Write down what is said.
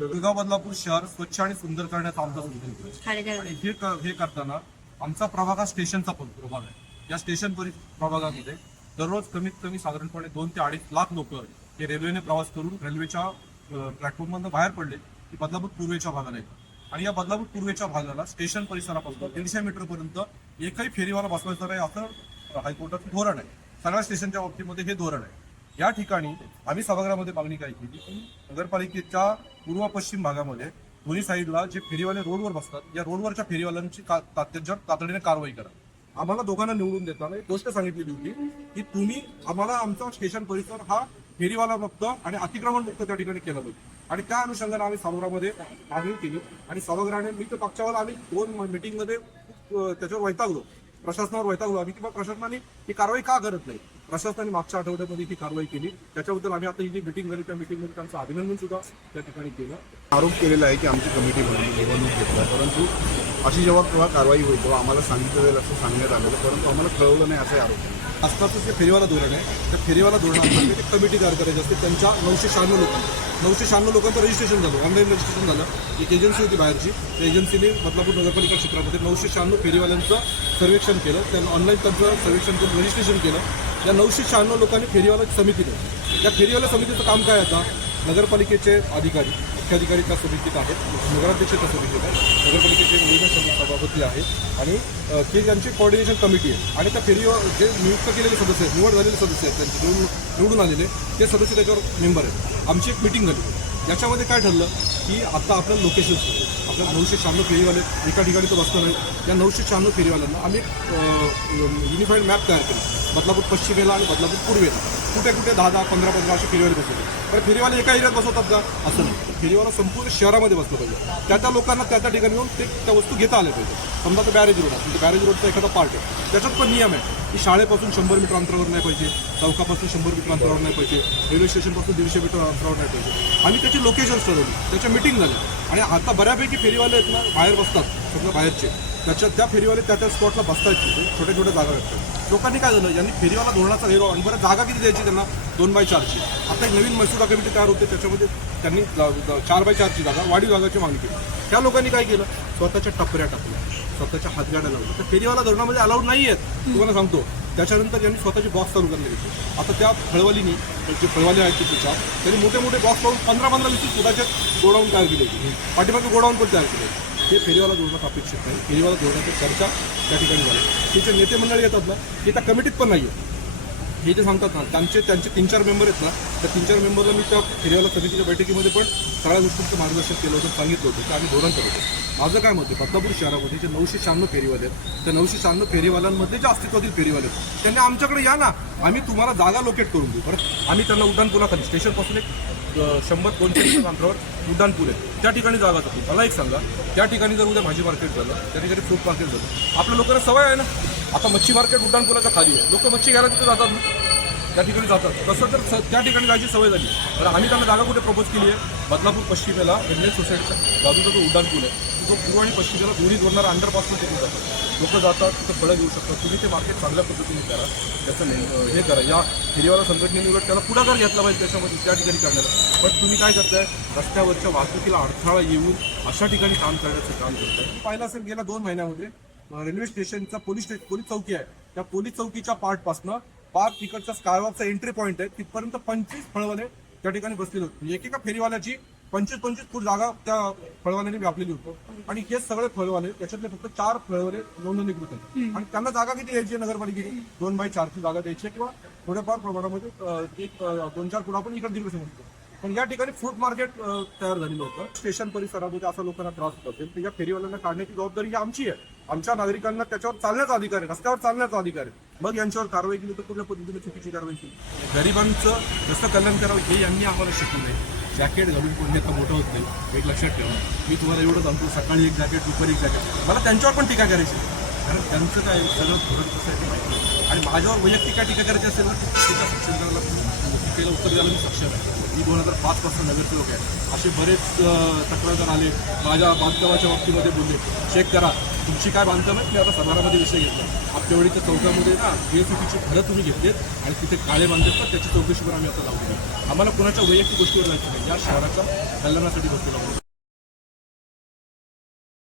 बेळगाव बदलापूर शहर स्वच्छ आणि सुंदर करण्याचा आमचा उद्देश आहे. आणि हे करताना आमचा प्रभाग हा स्टेशनचा प्रभाग आहे. या स्टेशन प्रभागामध्ये दररोज कमीत कमी साधारणपणे 2 ते 2.5 लाख लोक हे रेल्वेने प्रवास करून रेल्वेच्या प्लॅटफॉर्ममधून बाहेर पडले की बदलापूर पूर्वेच्या भागाला येतात. आणि या बदलापूर पूर्वेच्या भागाला स्टेशन परिसरापासून 150 मीटर पर्यंत एकही फेरीवाला बसवायचा नाही असं हायकोर्टाचं धोरण आहे. सगळ्या स्टेशनच्या बाबतीमध्ये हे धोरण आहे. या ठिकाणी आम्ही सभागृहामध्ये मागणी काय केली की नगरपालिकेच्या पूर्व पश्चिम भागामध्ये दोन्ही साईडला जे फेरीवाले रोडवर बसतात या रोडवरच्या फेरीवाल्यांची तातडीने कारवाई करा. आम्हाला दोघांना निवडून देताना एक गोष्ट सांगितलेली होती की तुम्ही आम्हाला आमचा स्टेशन परिसर हा फेरीवाला मुक्त आणि अतिक्रमण मुक्त त्या ठिकाणी केला पाहिजे. आणि त्या अनुषंगाने आम्ही सभागृहामध्ये मागणी केली आणि सभागृहाने मी तर पक्षावर आम्ही 2 मीटिंगमध्ये त्याच्यावर वैतागलो, प्रशासनावर वैतागलो आम्ही की प्रशासनाने ही कारवाई का करत नाही. प्रशासनाने मागच्या आठवड्यामध्ये ही कारवाई केली. त्याच्याबद्दल आम्ही आता ही जी मीटिंग झाली त्या मीटिंगमध्ये त्यांचं अभिनंदन सुद्धा त्या ठिकाणी केलं. आरोप केलेला आहे की आमची कमिटी निवडणूक घेतला, परंतु अशी जेव्हा कारवाई होईल तेव्हा आम्हाला सांगितलं जाईल असं सांगण्यात आलेलं, परंतु आम्हाला कळवलं नाही असाही आरोप आहे. आसपासचं जे फेरीवाला धोरण आहे त्या फेरीवाला धोरणामध्ये एक कमिटी तयार करायची असते. त्यांच्या 996 लोकांचं रजिस्ट्रेशन झालं, ऑनलाईन रजिस्ट्रेशन झालं. एक एजन्सी होती बाहेरची, त्या एजन्सीने बदलापूर नगरपालिका क्षेत्रामध्ये 996 फेरीवाल्यांचं सर्वेक्षण केलं. त्यांना ऑनलाईन त्यांचं सर्वेक्षण करून रजिस्ट्रेशन केलं. या 996 लोकांनी फेरीवाला समिती दिली. या फेरीवाला समितीचं काम काय आता नगरपालिकेचे अधिकारी मुख्याधिकारी त्या समितीत आहेत, नगराध्यक्ष त्या समितीत आहेत, नगरपालिकेचे नियोजन सभापती आहेत आणि ते त्यांची कोऑर्डिनेशन कमिटी आहे. आणि त्या फेरीवर जे नियुक्त केलेले सदस्य आहेत, निवड झालेले सदस्य आहेत, त्यांचे निवडून आलेले ते सदस्य त्याच्यावर मेंबर आहेत. आमची एक मिटिंग झाली. याच्यामध्ये काय ठरलं की आता आपल्याला लोकेशन आपल्याला 996 फेरीवाले एका ठिकाणी तर बसणार नाही. या 996 फेरीवाल्यांना आम्ही युनिफाईड मॅप तयार केला. बदलापूर पश्चिमेला आणि बदलापूर पूर्वेला कुठे कुठे 10-10, 15-15 असे फेरीवाले बसवले. तर फेरीवाले एका एरियात बसवतात का असं नाही. फेरीवाला संपूर्ण शहरामध्ये बसलं पाहिजे. त्या लोकांना त्या ठिकाणी येऊन त्या वस्तू घेता आल्या पाहिजे. समजा तो बॅरेज रोड आहे, बॅरेज रोडचा एखादा पार्ट आहे, त्याच्यात पण नियम आहे की शाळेपासून 100 मीटर अंतरावर नाही पाहिजे, चौकापासून 100 मीटर अंतरावर नाही पाहिजे, रेल्वे स्टेशनपासून 150 मीटर अंतरावर नाही पाहिजे. आम्ही त्याची लोकेशन ठरवली, त्याच्या मिटिंग झाली. आणि आता बऱ्यापैकी फेरीवाले आहेत ना बाहेर बसतात सगळं बाहेरचे, त्या फेरीवाले त्या स्पॉटला बसतायत. तिथे छोट्या छोट्या जागा भेटतात. लोकांनी काय झालं, यांनी फेरीवाला धोरणाचा गैरवापर आणि बरं जागा किती द्यायची त्यांना 2x4ची. आता एक नवीन मसुदा कमिटी तयार होते, त्याच्यामध्ये त्यांनी 4x4ची जागा वाढीव जागाची मागणी केली. त्या लोकांनी काय केलं, स्वतःच्या टपऱ्या टाकल्या, स्वतःच्या हातगाड्या लावल्या. तर फेरीवाला धोरणामध्ये अलाउड नाही आहेत तुम्हाला सांगतो. त्याच्यानंतर यांनी स्वतःचे बॉक्स चालू करण्यात घेतले. आता त्या फळवालीनी जे फळवाले आहेत तिच्या त्यांनी मोठे मोठे बॉक्स लावून 15-20 फुटाचे गोडाऊन तयार केले. पाठीमागे गोडाऊन पण तयार केले. हे फेरीवाला धोरणात अपेक्षित नाही. फेरीवाला धोरणाची चर्चा त्या ठिकाणी झाली. तिचे नेते मंडळी येतात ना, ते त्या कमिटीत पण नाही आहे. हे जे सांगतात ना, त्यांचे 3-4 मेंबर आहेत ना, त्या 3-4 मेंबरला मी त्या फेरीवाला समितीच्या बैठकीमध्ये पण सगळ्या गोष्टींचं मार्गदर्शन केलं होतं, सांगितलं होतं की आम्ही धोरण करत होतो. माझं काय मत आहे, बदलापूर शहरामध्ये जे 996 फेरीवाले आहेत, त्या 996 फेरीवाल्यांमध्ये जे अस्तित्वातील फेरीवाले आहेत त्यांनी आमच्याकडे या ना, आम्ही तुम्हाला जागा लोकेट करून देऊ. परत आम्ही त्यांना उड्डाणपुलाखाली स्टेशनपासून एक 100-200 मीटर अंतरावर उड्डाणपूल आहे, त्या ठिकाणी जागा जातो. मला एक सांगा, त्या ठिकाणी जर उद्या भाजी मार्केट झालं, त्या ठिकाणी फ्रूट मार्केट झालं, आपल्या लोकांना सवय आहे ना. आता मच्छी मार्केट उड्डाणपुलाच्या खाली आहे, लोक मच्छी घ्यायला तिथे जातात ना, त्या ठिकाणी जातात. तसं तर त्या ठिकाणी जायची सवय झाली. तर आम्ही त्यांना जागा कुठे प्रपोज केली आहे, बदलापूर पश्चिमेला एनएल सोसायटीच्या बाजूचा जो उड्डाणपूल आहे तो पूर्व आणि पश्चिमेला दोन्ही जोडणारा अंडरपासून तिथे जातात. लोक जातात, तिथं फळं घेऊ शकतात. तुम्ही ते मार्केट चांगल्या पद्धतीने करा, त्याचं हे करा. या फेरीवाला संघटनेने उलट त्याला पुढाकार घेतला पाहिजे त्याच्यामध्ये त्या ठिकाणी करण्याला. पण तुम्ही काय करताय, रस्त्यावरच्या वाहतुकीला अडथळा येऊन अशा ठिकाणी काम करण्याचं काम करताय. पाहिलं असेल गेल्या 2 महिन्यामध्ये रेल्वे स्टेशनचा पोलीस चौकी आहे, त्या पोलीस चौकीच्या पार्टपासनं पार तिकडचा स्कायवॉकचा एंट्री पॉईंट आहे तिथपर्यंत 25 फळवाले त्या ठिकाणी बसलेले होते. एकेका फेरीवाल्याची 25-25 फूट जागा त्या फळवाल्याने व्यापलेली होती. आणि हे सगळे फळवाले, त्याच्यातले फक्त 4 फळवाले नोंदणीकृत आहेत. आणि त्यांना जागा किती द्यायची आहे नगरपालिकेने, 2x4ची जागा द्यायची आहे किंवा थोड्याफार प्रमाणामध्ये 2-4 फूट आपण इकडे तिकडे समजतो. पण या ठिकाणी फ्रूट मार्केट तयार झालेलं होतं. स्टेशन परिसरामध्ये असा लोकांना त्रास होत असेल तर या फेरीवाल्यांना काढण्याची जबाबदारी ही आमची आहे. आमच्या नागरिकांना त्याच्यावर चालण्याचा अधिकार आहे, रस्त्यावर चालण्याचा अधिकार आहे. मग यांच्यावर कारवाई केली तर कुठल्या पद्धतीने चुकीची कारवाई केली. गरिबांचं जसं कल्याण करावं हे यांनी आम्हाला शिकवलं आहे. जॅकेट घालून कोणी तर मोठं होत नाही, एक लक्षात ठेवा. मी तुम्हाला एवढं सांगतो, सकाळी एक जॅकेट, दुपारी एक जॅकेट. मला त्यांच्यावर पण टीका करायची, कारण त्यांचं काय सगळं धोरण कसं आहे ते माहिती. आणि माझ्यावर वैयक्तिक काय टीका करायची असेल ना, त्याच्या शिक्षणाला टीकेला उत्तर द्यायला मी सक्षम आहे. मी 2005 पासून नगरसेवक आहे. असे बरेच तक्रारदार आले, माझ्या बांधकामाच्या बाबतीमध्ये बोलले, चेक करा तुमची काय बांधकाम आहे. मी आता सभारामध्ये विषय घेतला. आपतेवाडीच्या चौकामध्ये ना VSOPची घरं तुम्ही घेतलीत आणि तिथे काळे बांधलेत ना, त्याची चौकशी पण आम्ही आता लावली. आम्हाला कोणाच्या वैयक्तिक गोष्टीवर जायचं नाही, या शहराच्या कल्याणासाठी गोष्टी लावली.